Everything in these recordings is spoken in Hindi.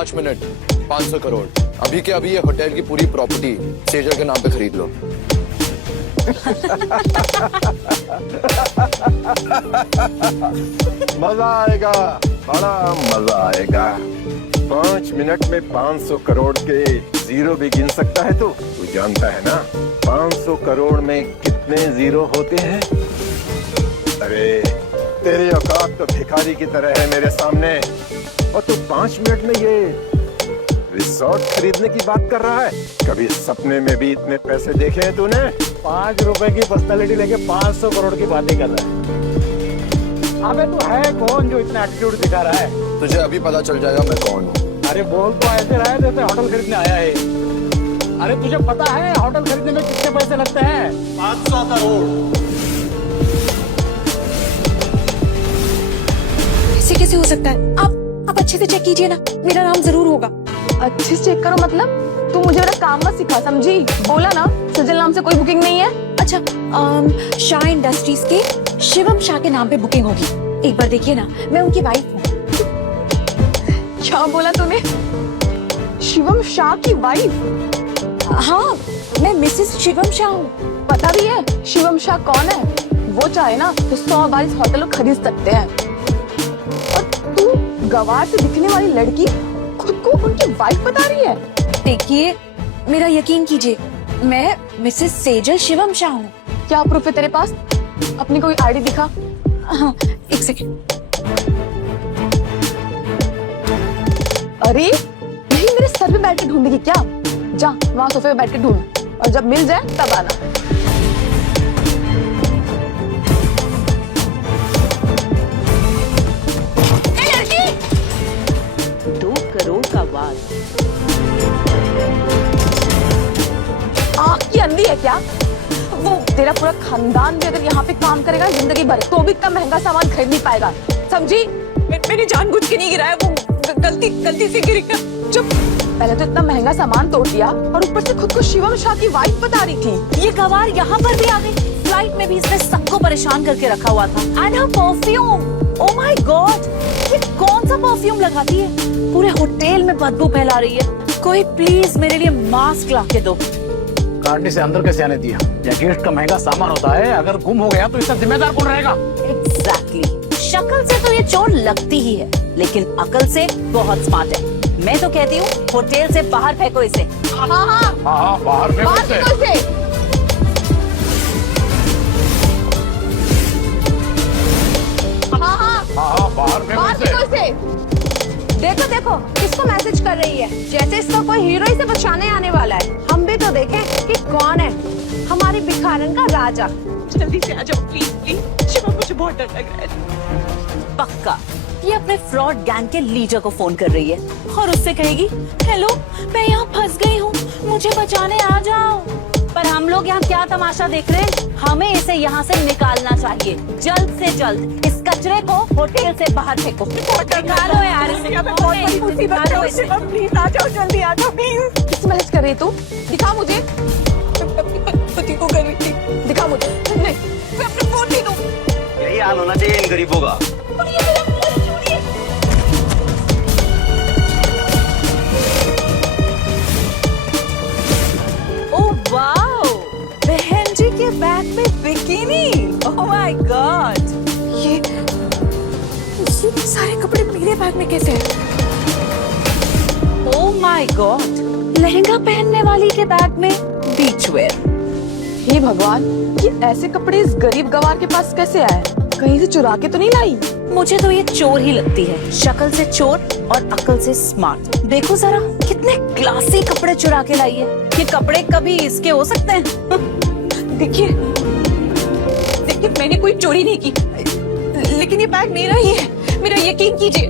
5 मिनट, 500 करोड़। अभी के अभी ये होटल की पूरी प्रॉपर्टी सेजल के नाम पे खरीद लो। मजा आएगा, बड़ा मजा आएगा। 5 मिनट में 500 करोड़ के जीरो भी गिन सकता है तू जानता है ना 500 करोड़ में कितने जीरो होते हैं? अरे तेरी औकात तो भिखारी की तरह है मेरे सामने, और तू 5 मिनट में ये रिसोर्ट खरीदने की बात कर रहा है? कभी सपने में भी इतने पैसे देखे हैं तूने? 5 रुपए की पर्सनैलिटी लेके 500 करोड़ की बातें कर रहा है। अबे तू है कौन जो इतना एटीट्यूड दिखा रहा है? तुझे अभी पता चल जाएगा मैं कौन हूँ। अरे बोल तो ऐसे रहा है जैसे होटल खरीदने आया है। अरे तुझे पता है होटल खरीदने में कितने पैसे लगते हैं? 500 करोड़। ऐसे कैसे हो सकता है? आप अच्छे से चेक कीजिए ना, मेरा नाम जरूर होगा। अच्छे से चेक करो मतलब? तू मुझे मेरा काम मत सिखा, समझी? बोला ना सजल नाम से कोई बुकिंग नहीं है। अच्छा, शाह इंडस्ट्रीज के शिवम शाह के नाम पे बुकिंग होगी। एक बार देखिए ना, मैं उनकी वाइफ हूँ। क्या बोला तूने? शिवम शाह की वाइफ? हाँ, मैं मिसेस शिवम शाह हूँ। पता भी है शिवम शाह कौन है? वो चाहे ना तो 100 बार इस होटल को खरीद सकते हैं। और तू गवार से दिखने वाली लड़की खुद को उनकी वाइफ बता रही है? देखिए, मेरा यकीन कीजिए, मैं मिसेस सेजल शिवम शाह हूँ। क्या प्रूफ है तेरे पास? अपनी कोई आईडी दिखा। हाँ, एक सेकेंड। अरे यही मेरे सर पे बैठ के ढूंढेगी क्या? जा वहाँ सोफे पे बैठ के ढूंढ, और जब मिल जाए तब आना। 2 करोड़ का वाद। आँख की अंधी है क्या? वो तेरा पूरा खानदान भी अगर यहाँ पे काम करेगा जिंदगी भर तो भी इतना महंगा सामान खरीद नहीं पाएगा, समझी? मैंने जानबूझ के नहीं गिराया, वो गलती से गिर गया। चुप। पहले तो इतना महंगा सामान तोड़ दिया और ऊपर से खुद को शिवम शाह की वाइफ बता रही थी। ये गवार यहाँ पर भी आ गई। फ्लाइट में भी इसने सबको परेशान करके रखा हुआ था। And her perfume, oh my God, ये कौन सा परफ्यूम लगाती है? पूरे होटल में बदबू फैला रही है। कोई प्लीज मेरे लिए मास्क ला के दो। गाड़ी से अंदर कैसे आने दिया? या गेस्ट का महंगा सामान होता है, अगर गुम हो गया तो इसका जिम्मेदार कौन रहेगा? एग्जैक्टली। शक्ल से तो ये चोर लगती ही है, लेकिन अकल से बहुत स्मार्ट है। मैं तो कहती हूँ होटल से बाहर फेंको इसे। हाँ, बाहर फेंको इसे। बाहर फेंको इसे। देखो देखो किसको मैसेज कर रही है, जैसे इसको कोई हीरो ही से बचाने आने वाला है। हम भी तो देखें कि कौन है हमारी भिखारन का राजा। जल्दी से आ जाओ प्लीज प्लीज। शिवा, मुझे बहुत डर लग रहा है। पक्का ये अपने फ्रॉड गैंग के लीडर को फोन कर रही है और उससे कहेगी, हेलो मैं यहाँ फंस गई हूँ, मुझे बचाने आ जाओ। पर हम लोग यहाँ क्या तमाशा देख रहे हैं? हमें इसे यहाँ से निकालना चाहिए जल्द से जल्द। इस कचरे को होटल से बाहर फेंको। निकालो यार इसे। निकालो इसे। प्लीज आ जाओ, जल्दी आ जाओ प्लीज। किस मैसेज कर रही तू? दिखा मुझे। पति को कर रही थी, दिखा मुझे। नहीं, मैं अपना फोन दे दूँ। यही हाल होना चाहिए इन गरीबों का। वाओ, बहन जी के बैग में बिकिनी। ओह माय गॉड, ये सारे कपड़े मेरे बैग में कैसे हैं? ओह माय गॉड, लहंगा पहनने वाली के बैग में बीच वेयर। हे भगवान, ये ऐसे कपड़े इस गरीब गवार के पास कैसे आए? कहीं से चुरा के तो नहीं लाई? मुझे तो ये चोर ही लगती है, शक्ल से चोर और अकल से स्मार्ट। देखो जरा कितने क्लासी कपड़े चुरा के लाई है। ये कपड़े कभी इसके हो सकते हैं? देखिए, मैंने कोई चोरी नहीं की, लेकिन ये बैग मेरा ही है, मेरा यकीन कीजिए।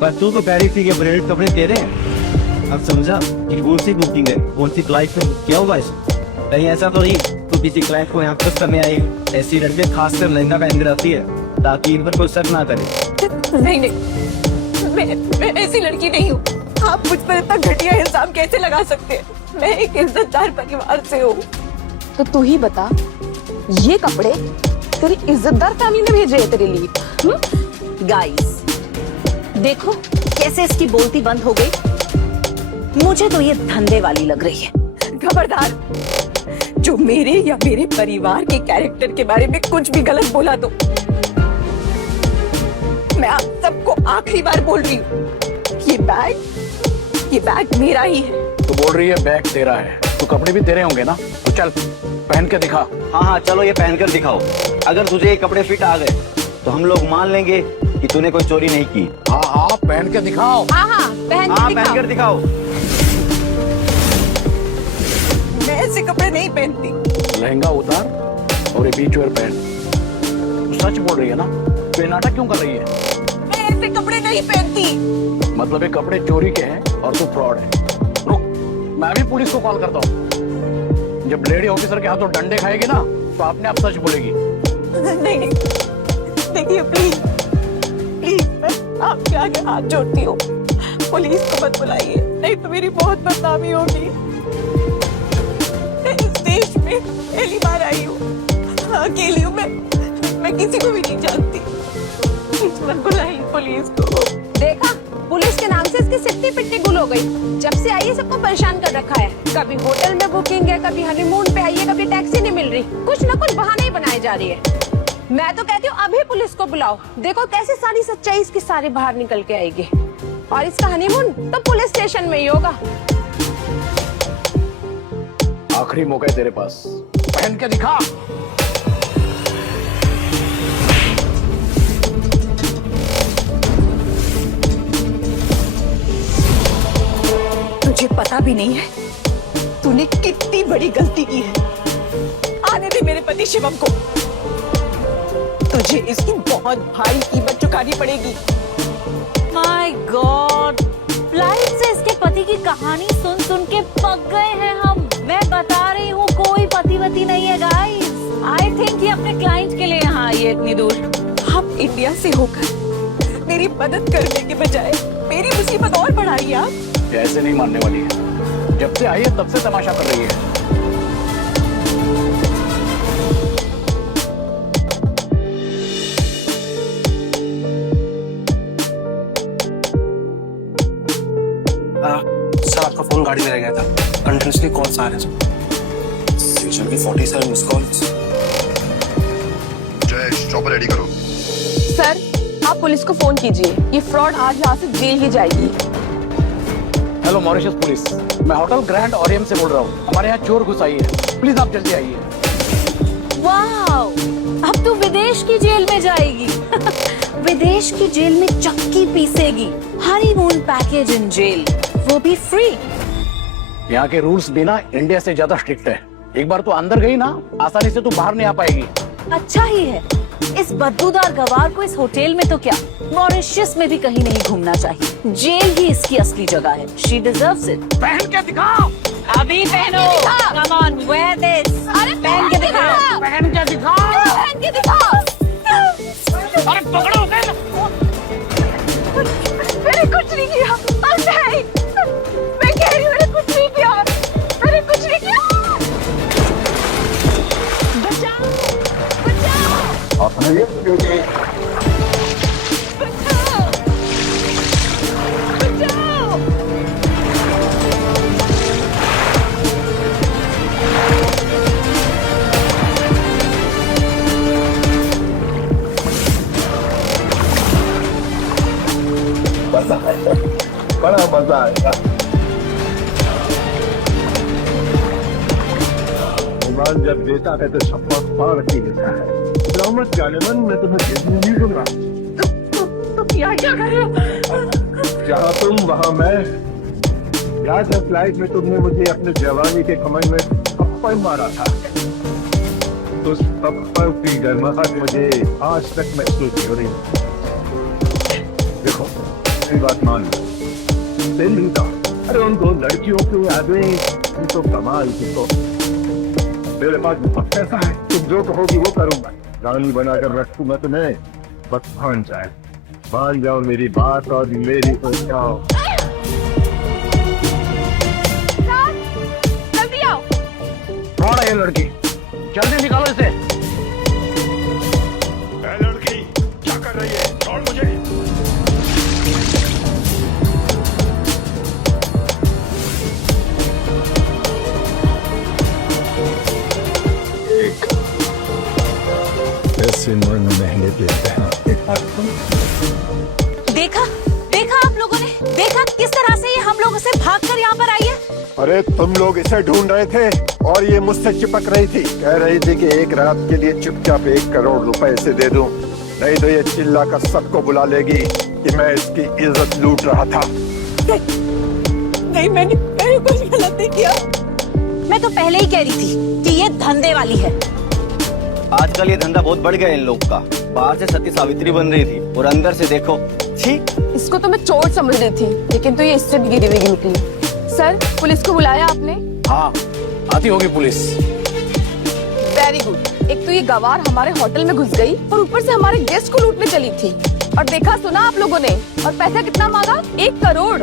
पर तू तो कह रही थी कि ब्रांडेड कपड़े तेरे हैं। अब समझा कि कौन सी बुकिंग है, कौन सी क्लाइंट में क्या होगा इसे? कहीं ऐसा तो नहीं तू किसी क्लाइंट को यहाँ तक करने आई? ऐसी लड़के खासकर लहंगा पहन कर आती है ताकि इन पर कोई शक ना करे। नहीं, मैं ऐसी लड़की नहीं हूँ। आप मुझ पर इतना घटिया इल्जाम कैसे लगा सकते हैं? मैं एक इज्जतदार परिवार से हूँ। तो तू ही बता, ये कपड़े तेरी इज्जतदार फैमिली ने भेजे है तेरे लिए? गाइस देखो कैसे इसकी बोलती बंद हो गई। मुझे तो ये धंधे वाली लग रही है। खबरदार, जो मेरे या मेरे परिवार के कैरेक्टर के बारे में कुछ भी गलत बोला तो मैं आप सबको आखिरी बार बोल रही हूँ, ये बैग मेरा ही है। तू बोल रही है बैग तेरा है, तो कपड़े भी तेरे होंगे ना, तो चल पहन के दिखा। हाँ हाँ चलो ये पहनकर दिखाओ। अगर तुझे ये कपड़े फिट आ गए तो हम लोग मान लेंगे कि तूने कोई चोरी नहीं की। हाँ हाँ पहन के दिखाओ। हाँ पहनकर दिखाओ। मैं ऐसे कपड़े नहीं पहनती। लहंगा उतार और ये बीच वेयर पहन। तू सच बोल रही है ना? तू ये नाटक क्यों कर रही है? मैं ऐसे कपड़े नहीं पहनती। मतलब ये कपड़े चोरी के हैं और तू फ्रॉड है। रुक, मैं भी पुलिस को कॉल करता हूँ। जब लेडी ऑफिसर के हाथों डंडे खाएगी ना तो अपने आप सच बोलेगी। नहीं, देखिए प्लीज मैं आपके आगे हाथ जोड़ती हूँ, पुलिस को मत बुलाइए, नहीं तो मेरी बहुत बदनामी होगी। मैं इस देश में पहली बार आई हूँ, अकेली हूँ, मैं किसी को भी नहीं जानती। प्लीज मत बुलाइए पुलिस को। देखा, पुलिस के नाम से इसकी सिट्टी पिट्टी गुल हो गई। जब से आई है सबको परेशान कर रखा है। कभी होटल में बुकिंग है, कभी हनीमून पे आई है, कभी टैक्सी नहीं मिल रही, कुछ ना कुछ बहाने ही बनाए जा रही है। मैं तो कहती हूँ अभी पुलिस को बुलाओ, देखो कैसे सारी सच्चाई इसकी सारी बाहर निकल के आएगी। और इसका हनीमून तो पुलिस स्टेशन में ही होगा। आखिरी मौका है तेरे पास, पहन के दिखा। तुझे पता भी नहीं है तूने कितनी बड़ी गलती की है। आने दे मेरे पति शिवम को, तुझे इसकी बहुत भारी कीमत चुकानी पड़ेगी। माय गॉड, फ्लाइट से इसके पति की कहानी सुन सुन के पक गए हैं हम। मैं बता रही हूँ कोई पति वती नहीं है गाइस। आई थिंक ये अपने क्लाइंट के लिए यहाँ आई है इतनी दूर। आप इंडिया से होकर मेरी मदद करने के बजाय मेरी मुसीबत और बढ़ाई आप। ये ऐसे नहीं मानने वाली है, जब से आई है तब से तमाशा कर रही है। सर आपका फोन गाड़ी में रह गया था, कंटिन्यूसली कॉल्स आ रहे हैं सेक्शन की 47 मिस कॉल्स। जय चॉपर रेडी करो। सर आप पुलिस को फोन कीजिए, ये फ्रॉड आज यहाँ से जेल ही जाएगी। हेलो मॉरिशस पुलिस, मैं होटल ग्रैंड ओरियम से बोल रहा हूँ। हमारे यहाँ चोर घुस आई है, प्लीज आप जल्दी आइए। वाओ, अब तू विदेश की जेल में जाएगी। विदेश की जेल में चक्की पीसेगी। हनीमून पैकेज इन जेल, वो भी फ्री। यहाँ के रूल्स भी ना इंडिया से ज्यादा स्ट्रिक्ट है। एक बार तू अंदर गई ना, आसानी से तू बाहर नहीं आ पाएगी। अच्छा ही है, इस बदबूदार गवार को इस होटल में तो क्या, मॉरिशस में भी कहीं नहीं घूमना चाहिए। जेल ही इसकी असली जगह है। She deserves it। पहन के दिखाओ। अभी पहनो। Come on, wear this। अरे पहन के दिखाओ। पहन के दिखाओ। पहन के दिखाओ। अरे पकड़ो उसे। मैंने कुछ नहीं किया। नहीं, मैं कह रही हूँ मैंने कुछ नहीं किया। मैंने कुछ नहीं किया। बचाओ, बचाओ, बचाओ, बचाओ। मजा आएगा, बड़ा मजा आएगा। भगवान जब देता है तो सबका फाड़ के देता है। मत जाने मन, मैं तुम्हें जिंदगी नहीं दूंगा। तुम यहाँ क्या कर रहे हो? जहाँ तुम वहाँ मैं। याद है फ्लाइट में तुमने मुझे अपने जवानी के घमंड में थप्पड़ मारा था। उस थप्पड़ की गर्माहट मुझे आज तक महसूस हो रही है। देखो मेरी बात मान लो, दिल्ली का अरे उन दो लड़कियों की यादें तो कमाल की। तो मेरे पास बहुत पैसा है, तुम जो कहोगी वो करूंगा। रानी बनाकर रखूंगा तुम्हें, बस मान जाओ मेरी बात और मेरी हो जाओ। जल्दी आओ। कौन है ये लड़की? जल्दी निकालो इसे। लड़की क्या कर रही है? छोड़ मुझे। महंगे देते हैं। देखा देखा आप लोगों ने देखा किस तरह से ये हम लोगों से भागकर यहाँ पर आई है। अरे तुम लोग इसे ढूंढ रहे थे और ये मुझसे चिपक रही थी, कह रही थी कि एक रात के लिए चुपचाप 1 करोड़ रुपए से दे दूं, नहीं तो ये चिल्ला कर सबको बुला लेगी कि मैं इसकी इज्जत लूट रहा था। नहीं, मैंने कुछ गलत नहीं किया। मैं तो पहले ही कह रही थी कि ये धंधे वाली है। आजकल ये धंधा बहुत बढ़ गया है इन लोग का। बाहर से सती सावित्री बन रही थी और अंदर से देखो, छी। इसको तो मैं चोट समझ रही थी, लेकिन तो ये इससे भी गिरी हुई निकली। सर, पुलिस को बुलाया आपने? हाँ, आती होगी पुलिस। Very good. एक तो ये गवार हमारे होटल में घुस गई और ऊपर से हमारे गेस्ट को लूटने चली थी। और देखा सुना आप लोगों ने, और पैसा कितना मांगा? 1 करोड़।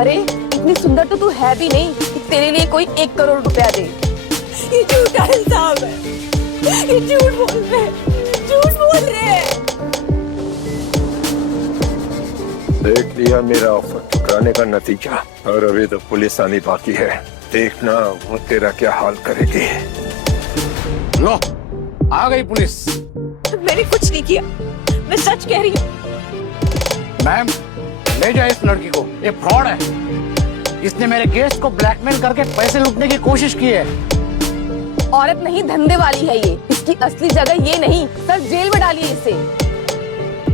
अरे इतनी सुंदर तो तू है भी नहीं कि तेरे लिए कोई 1 करोड़ रुपया दे। ये झूठा इल्जाम है, ये झूठ बोल रहे हैं, झूठ बोल रहे हैं। देख लिया मेरा ऑफर ठुकराने का नतीजा, और अभी तो पुलिस आनी बाकी है। देखना वो तेरा क्या हाल करेगी। लो, आ गई पुलिस। मैंने कुछ नहीं किया, मैं सच कह रही हूँ। मैम, ले जाए इस लड़की को, ये फ्रॉड है। इसने मेरे गेस्ट को ब्लैकमेल करके पैसे लूटने की कोशिश की है। औरत नहीं, धंधे वाली है ये। इसकी असली जगह ये नहीं, सर जेल में डालिए इसे।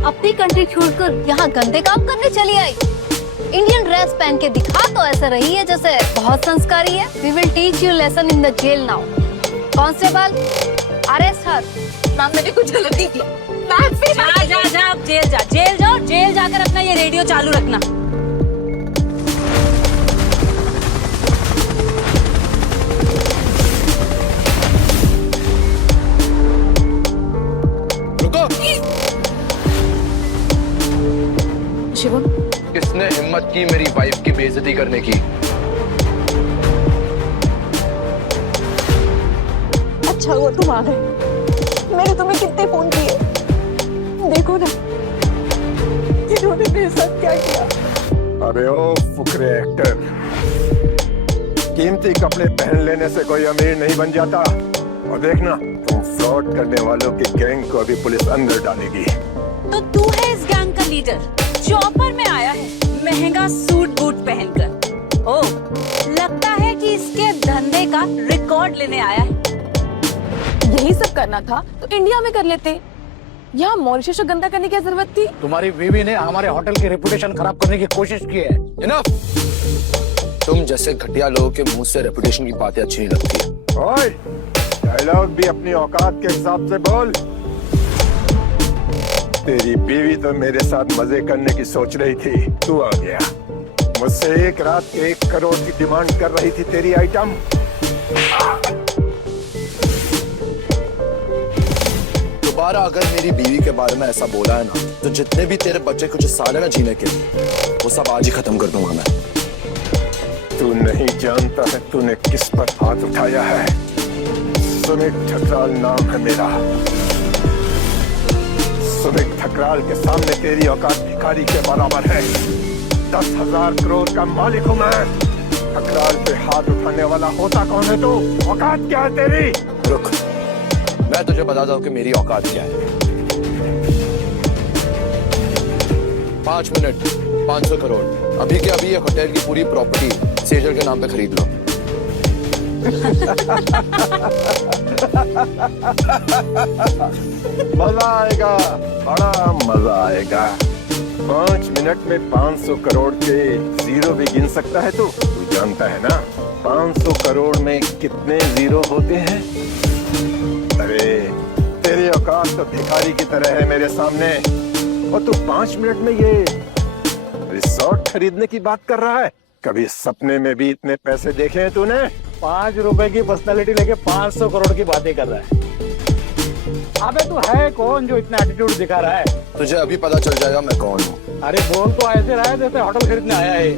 अपनी कंट्री छोड़कर यहाँ गंदे काम करने चली आई। इंडियन ड्रेस पहन के दिखा तो ऐसा रही है जैसे बहुत संस्कारी है। We will teach you lesson in the jail now. Constable, arrest her. Ma'am, मैंने कुछ गलत नहीं किया। मैम, फिर जा अब जेल जा, जेल जाओ, जेल जाकर अपना ये रेडियो चालू रखना। रुको। शिवम, किसने हिम्मत की मेरी वाइफ की बेइज्जती करने की? अच्छा हुआ तुम आ गए। मैंने तुम्हें कितने फोन किए, देखो ना इन्होंने मेरे साथ क्या किया। अबे ओ फुकरे एक्टर, कीमती कपड़े पहन लेने से कोई अमीर नहीं बन जाता। और देखना, तुम फ्रॉड करने वालों की गैंग को अभी पुलिस अंदर डालेगी। तो तू है इस गैंग का लीडर, चॉपर में आया है महंगा सूट बूट पहनकर। ओ, लगता है कि इसके धंधे का रिकॉर्ड लेने आया है। यही सब करना था तो इंडिया में कर लेते। यहाँ मॉरिशस को गंदा करने की जरूरत थी? तुम्हारी बीवी ने हमारे होटल की रेपुटेशन खराब करने की कोशिश की है। इनफ। तुम जैसे घटिया लोगों के मुंह से रेपुटेशन की बातें अच्छी नहीं लगती। ओए, डायलॉग भी अपनी औकात के हिसाब से बोल। तेरी बीवी तो मेरे साथ मजे करने की सोच रही थी, तू आ गया। मुझसे 1 रात के 1 करोड़ की डिमांड कर रही थी तेरी आइटम। दोबारा अगर मेरी बीवी के बारे में ऐसा बोला है ना, तो जितने भी तेरे बच्चे कुछ साल है ना जीने के, वो सब आज ही खत्म कर दूंगा मैं। तू नहीं जानता है तूने किस पर हाथ उठाया है। सुमित ठकराल नाम है मेरा। सुमित ठकराल के सामने तेरी औकात भिखारी के बराबर है। 10,000 करोड़ का मालिक हूँ मैं। ठकराल पे हाथ उठाने वाला होता कौन है तू? औकात क्या है तेरी? रुक, मैं तुझे बताता हूँ कि मेरी औकात क्या है। 5 मिनट, 500 करोड़, अभी के अभी ये होटल की पूरी प्रॉपर्टी सेजल के नाम पे खरीद लो। मजा आएगा, बड़ा मजा आएगा। 5 मिनट में 500 करोड़ के जीरो भी गिन सकता है तू जानता है ना 500 करोड़ में कितने जीरो होते हैं? अरे तेरी औकात तो भिखारी की तरह है मेरे सामने, और तू 5 मिनट में ये रिसोर्ट खरीदने की बात कर रहा है। कभी सपने में भी इतने पैसे देखे हैं तूने? 5 रुपए की पर्सनालिटी लेके 500 करोड़ की बातें कर रहा है। अबे तू है कौन जो इतना एटीट्यूड दिखा रहा है? तुझे अभी पता चल जाएगा मैं कौन हूँ। अरे बोल तो ऐसे रहा है जैसे होटल खरीदने आया है।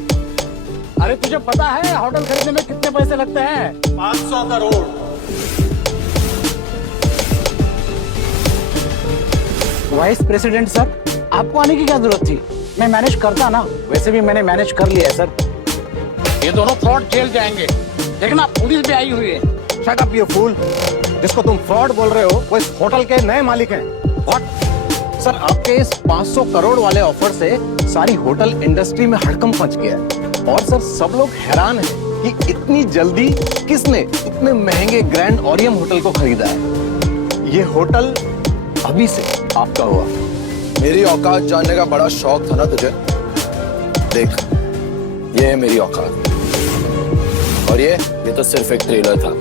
अरे तुझे पता है होटल खरीदने में कितने पैसे लगते हैं? 500 करोड़। वाइस प्रेसिडेंट सर, आपको आने की क्या जरूरत थी? मैं मैनेज करता ना, वैसे भी मैंने मैनेज कर लिया है सर। ये दोनों फ्रॉड जेल जाएंगे, देखना पुलिस भी आई हुई है। शट अप यू फूल, जिसको तुम फ्रॉड बोल रहे हो वो इस होटल के नए मालिक हैं। व्हाट सर, आपके इस 500 करोड़ वाले ऑफर से सारी होटल इंडस्ट्री में हड़कंप मच गया है। और सर सब लोग हैरान हैं कि इतनी जल्दी किसने इतने महंगे ग्रैंड ओरियम होटल को खरीदा है। ये होटल अभी से आपका हुआ। मेरी औकात जानने का बड़ा शौक था ना तुझे। देख, ये है मेरी औकात, और ये तो सिर्फ एक ट्रेलर था।